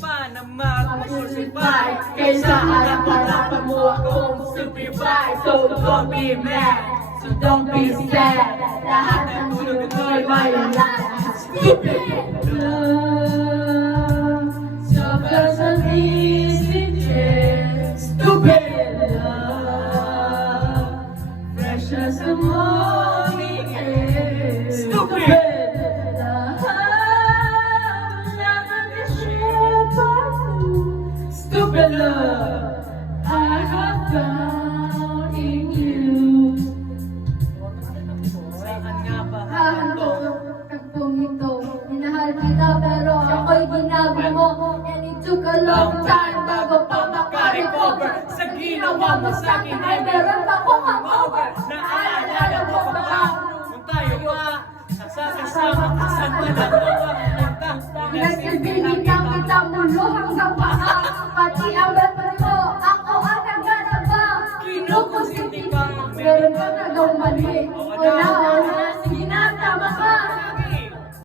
pa na mag-crucify kaysa harap-harapan mo akong stupefy. So don't be mad, so don't be sad. Lahat ng tulog ko'y mayroon. Stupid love, suffers an easy death. Stupid love, fresh as the morning air. Stupid stupid love I have found in you. Saan nga ba Tagpong ito, minahal kita pero ako'y ginago mo. And it took a long time bago pa makarecover. Sa ginawa mo sa'kin ay meron pa kong hangover. Naalala mo pa ba nung tayo pa nasasama ka sa malagawa? Nagsilbing kita mulo hanggang pa